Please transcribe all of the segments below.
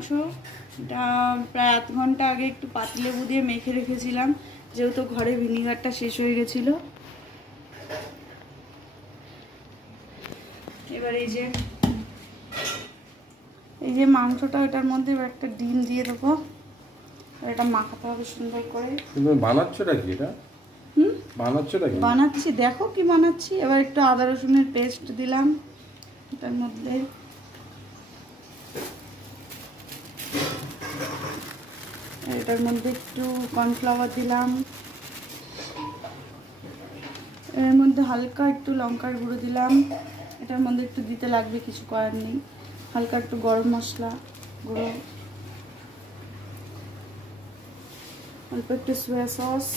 মাংস, এটা প্রায় আধ ঘন্টা আগে একটু পাতিলেবু দিয়ে মেখে রেখেছিলাম, যেহেতু ঘরে ভিনিগারটা শেষ হয়ে গেছিলো। এবার এই যে মাংসটা, এটার মধ্যে একটা ডিম দিয়ে দেবো, এটা মাখাতে হবে সুন্দর করে। তুমি বানাচ্ছোটা কি এটা? বানাচ্ছোটা কি? বানাচ্ছি, দেখো কি বানাচ্ছি। এবার একটু আদা রসুনের পেস্ট দিলাম এটার মধ্যে, এটার মধ্যে একটু কর্নফ্লাওয়ার দিলাম, এর মধ্যে হালকা একটু লঙ্কার গুঁড়ো দিলাম, এটার মধ্যে একটু দিতে লাগবে, কিছু করার নেই। হালকা একটু গরম মশলা গুঁড়ো, অল্প একটু সোয়া সস,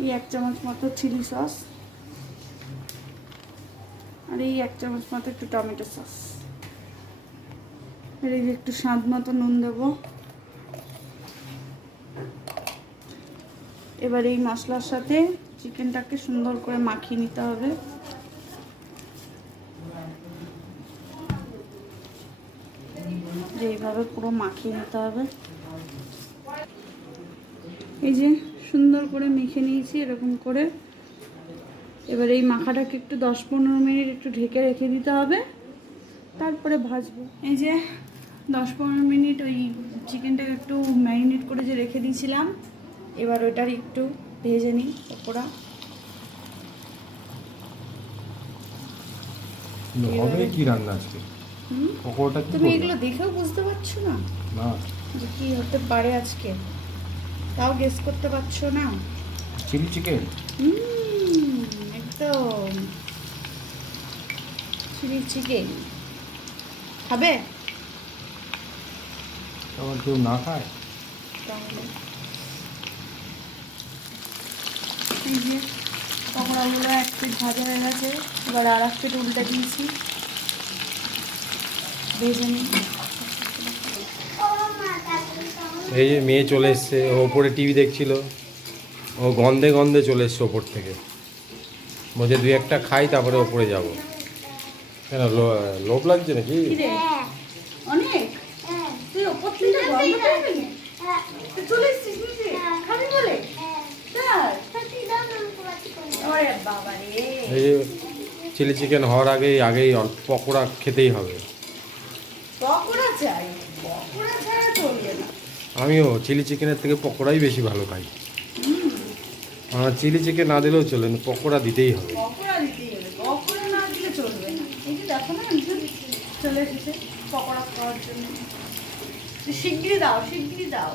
এই 1 চামচ মতো চিলি সস, আর এই 1 চামচ মতো একটু টমেটো সস। আর এই যে একটু স্বাদ মতো নুন দেবো। এবার এই মশলার সাথে চিকেনটাকে সুন্দর করে মাখিয়ে নিতে হবে। এইভাবে পুরো মাখিয়ে নিতে হবে। এই যে সুন্দর করে মেখে নিয়েছি এরকম করে। এবার এই মাখাটাকে একটু 10-15 মিনিট একটু ঢেকে রেখে দিতে হবে, তারপরে ভাজবো। এই যে 10-15 মিনিট ওই চিকেনটাকে একটু ম্যারিনেট করে যে রেখে দিয়েছিলাম, এবার ওইটার একটু ভেজে নিই পকোড়া। হবে কি রান্না আজকে? পকোড়াটা কি? তুমি এগুলো দেখেও বুঝতে পারছো না না যে কি হতে পারে আজকে? তাও গেস করতে পারছো না? Chilli chicken. একদম চিলি চিকেন। খাবে? আবার কেউ না খায় তাহলে এই যে পকোড়াগুলো এক প্লেট ভাজা হয়ে গেছে, এবার আর এক প্লেট উল্টে দিয়েছি, ভেজে নিই। এই যে মেয়ে চলে এসছে, ও ওপরে টিভি দেখছিল, ও গন্ধে গন্ধে চলে এসছে ওপর থেকে, বলছে 2-1টা খাই তারপরে ওপরে যাব। কেন লোভ লাগছে নাকি? অনেক তুই ওপর থেকে গন্ধ পাবি? তুই চলে এসেছিস নিচে খাবি বলে? ওরে বাবা রে, এই যে চিলি চিকেন হওয়ার আগেই অল্প পকোড়া খেতেই হবে। পকোড়া চাই, পকোড়া ছাড়া চলবে না। আমিও চিলি চিকেনের থেকে পকোড়াই বেশি ভালো খাই। আমার চিলি চিকেন না দিলেও চলে, পকোড়া দিতেই হবে। পকোড়া দিতেই হবে, পকোড়া না দিলে চলবে না। এই যে দেখো না একজন চলে এসেছে পকোড়া খাওয়ার জন্য। শিগগিরি দাও, শিগগিরি দাও।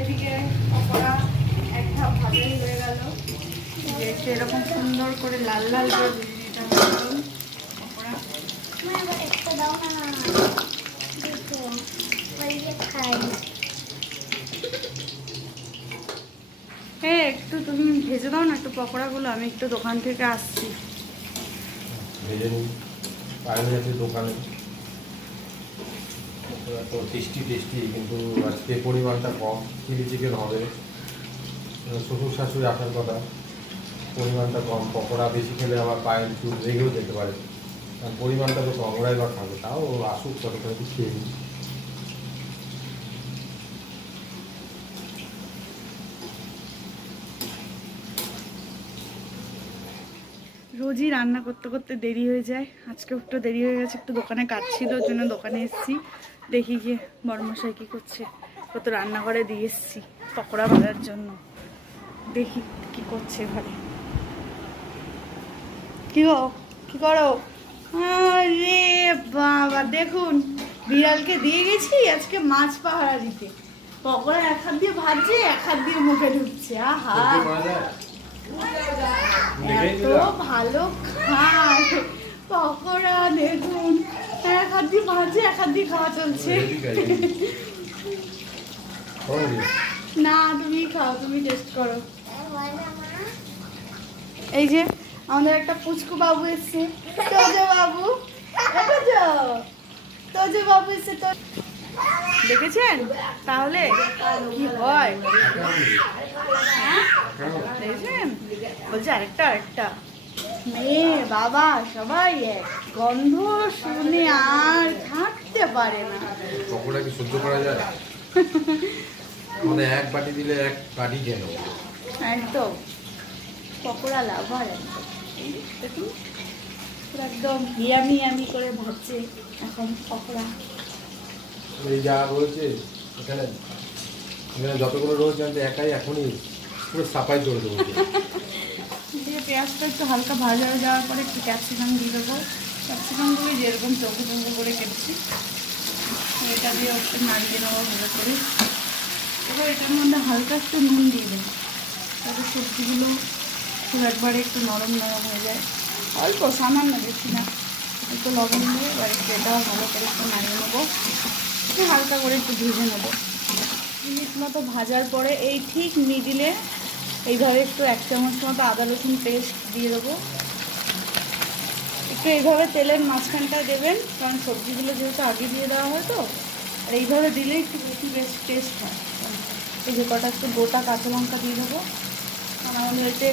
এদিকে পকোড়া এক ধাপ ভালোই হয়ে গেল, যে সেরকম সুন্দর করে লাল লাল করে ভেজে নিতে হবে পকোড়া। একটা দাও না, দেখো বাড়িতে খাই। হ্যাঁ একটু তুমি ভেজে দাও না একটু পকোড়াগুলো, আমি একটু দোকান থেকে আসছি। ভেজে নিই, পাইলে যাচ্ছে দোকানে তো টেস্টি টেস্টি, কিন্তু আজকে পরিমাণটা কম। চিলি চিকেন হবে, শ্বশুর শাশুড়ি আসার কথা, পরিমাণটা কম। পকোড়া বেশি খেলে আবার পায়ে একটু রেগেও যেতে পারে, কারণ পরিমাণটা তো কম, ওরাই বা খাবে। তাও আসুক ততটা একটু খেয়ে নিই। রোজই রান্না করতে করতে দেরি হয়ে যায়, আজকে একটু দেরি হয়ে গেছে, একটু দোকানে কাজ ছিল ওর জন্য দোকানে এসেছি। দেখি গিয়ে বড়মশাই কী করছে, কত রান্নাঘরে দিয়ে এসেছি পকোড়া ভাজার জন্য। দেখি কি করছে ঘরে। কি গো কি করো? আরে বাবা দেখুন, বিড়ালকে দিয়ে গেছি আজকে মাছ পাহারা দিতে। পকোড়া এক হাত দিয়ে ভাজছে, এক হাত দিয়ে মুখে ঢুকছে। আহা এত ভালো খায় পকোড়া, দেখুন এক হাত দিয়ে ভাজছে, এক হাত দিয়ে খাওয়া চলছে। না তুমি খাও, তুমি টেস্ট করো। এই যে আমাদের একটা পুচকু বাবু এসছে, তোজো বাবু, তোজো বাবু এসছে। তো দেখেছেন তাহলে কি হয়? দেখেছেন, বলছে আরেকটা আরেকটা। মেয়ে বাবা সবাই এক, গন্ধ শুনে আর থাকতে পারে না। পকোড়া কি সহ্য করা যায়? মানে এক বাটি দিলে এক বাটি খেয়ে নেবো। একদম পকোড়া লাভার একদম। এই দেখুন পুরো একদম ইয়ামি ইয়ামি করে ভাজছে এখন পকোড়া। এই যা রয়েছে এখানে, এখানে যতগুলো রয়েছে আমি তো একাই এখনই পুরো সাফাই করে দেবো। দিয়ে পেঁয়াজটা একটু হালকা ভাজা হয়ে যাওয়ার পরে একটু ক্যাপসিকাম দিয়ে দেবো। ক্যাপসিকামগুলো যেরকম চৌকো চৌকো করে কেটেছি এটা দিয়ে একটু নাড়িয়ে নেবো ভালো করে। এবার এটার মধ্যে হালকা একটু নুন দিয়ে দেবো যাতে সবজিগুলো খুব একবারে একটু নরম নরম হয়ে যায়। অল্প সামান্য, বেশি না, একটু লবণ দিয়ে এবার একটু এটাও ভালো করে একটু নাড়িয়ে নেবো। একটু হালকা করে একটু ভেজে নেবো। মিনিট মতো ভাজার পরে এই ঠিক মিডিলে এইভাবে একটু 1 চামচ মতো আদা রসুন পেস্ট দিয়ে দেবো। একটু এইভাবে তেলের মাঝখানটায় দেবেন, কারণ সবজিগুলো যেহেতু আগে দিয়ে দেওয়া হয় তো, আর এইভাবে দিলেই একটু বেশি টেস্ট হয়। এই যে কটা একটু গোটা কাঁচা লঙ্কা দিয়ে দেবো, কারণ আমাদের এতে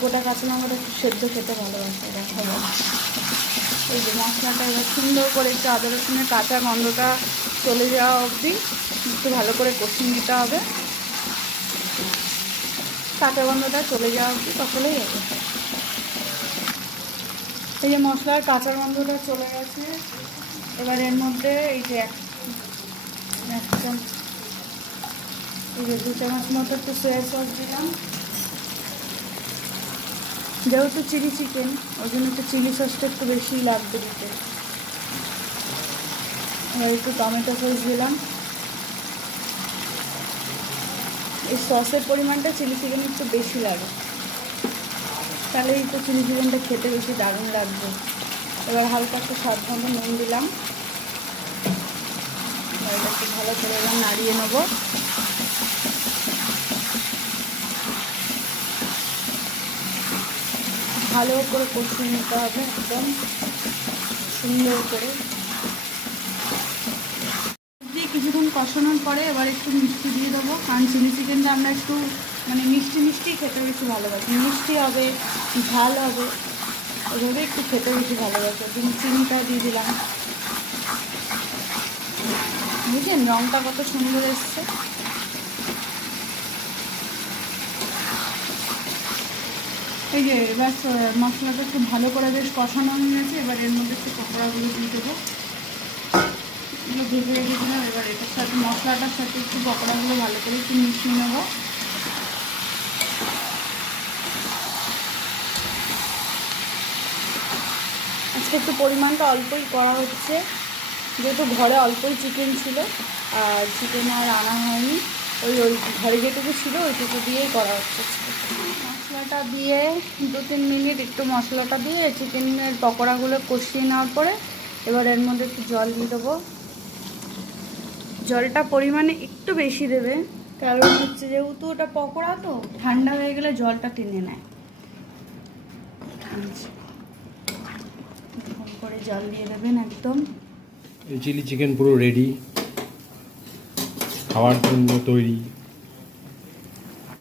গোটা কাঁচা লঙ্কাটা একটু সেদ্ধ খেতে ভালোবাসে দেখাবো। এই যে মশলাটা এবার সুন্দর করে একটু আদা রসুনের কাঁচা গন্ধটা চলে যাওয়া অবধি একটু ভালো করে কষিয়ে দিতে হবে। কাঁচা গন্ধটা চলে যাওয়া অবধি তখনই হবে। এই যে মশলার কাঁচা গন্ধটা চলে গেছে, এবার এর মধ্যে এই যে এই যে 2 চামচ মতো একটু সয়া সস দিলাম। যেহেতু চিলি চিকেন ওই জন্য একটু চিলি সসটা একটু বেশিই লাগবে দিতে। এবার একটু টমেটো সস দিলাম। এই সসের পরিমাণটা চিলি চিকেন একটু বেশি লাগে, তাহলে একটু চিলি চিকেনটা খেতে বেশি দারুণ লাগবে। এবার হালকা একটু স্বাদ মতো নুন দিলাম। এটা একটু ভালো করে এবার নাড়িয়ে নেবো। ভালো করে কষিয়ে নিতে হবে একদম সুন্দর করে। দিয়ে কিছুক্ষণ কষানোর পরে এবার একটু মিষ্টি দিয়ে দেবো, কারণ চিলি চিকেনটা আমরা একটু মানে মিষ্টি মিষ্টি খেতে বেশি ভালোবাসি। মিষ্টি হবে, ঝাল হবে, ওইভাবে একটু খেতে বেশি ভালোবাসি। চিনিটাও দিয়ে দিলাম। বুঝলেন রঙটা কত সুন্দর এসছে। এই যে এবার মশলাটা একটু ভালো করে বেশ কষানো হয়ে গেছে। এবার এর মধ্যে একটু পকোড়াগুলো দিয়ে দেবো। এগুলো ভেজে রেখেছিলাম, এবার এটার সাথে মশলাটার সাথে একটু পকোড়াগুলো ভালো করে একটু মিশিয়ে নেবো। আজকে একটু পরিমাণটা অল্পই করা হচ্ছে, যেহেতু ঘরে অল্পই চিকেন ছিল আর চিকেন আর আনা হয়নি। ওই ঘরে যেটুকু ছিল ওইটুকু দিয়েই করা হচ্ছে। মশলাটা দিয়ে 2-3 মিনিট একটু মশলাটা দিয়ে চিকেনের পকোড়াগুলো কষিয়ে নেওয়ার পরে এবার এর মধ্যে একটু জল দিয়ে দেবো। জলটা পরিমাণে একটু বেশি দেবে, কারণ হচ্ছে যেহেতু ওটা পকোড়া তো ঠান্ডা হয়ে গেলে জলটা টেনে নেয়। করে জল দিয়ে দেবেন একদম। এই চিলি চিকেন পুরো রেডি, খাওয়ার জন্য তৈরি।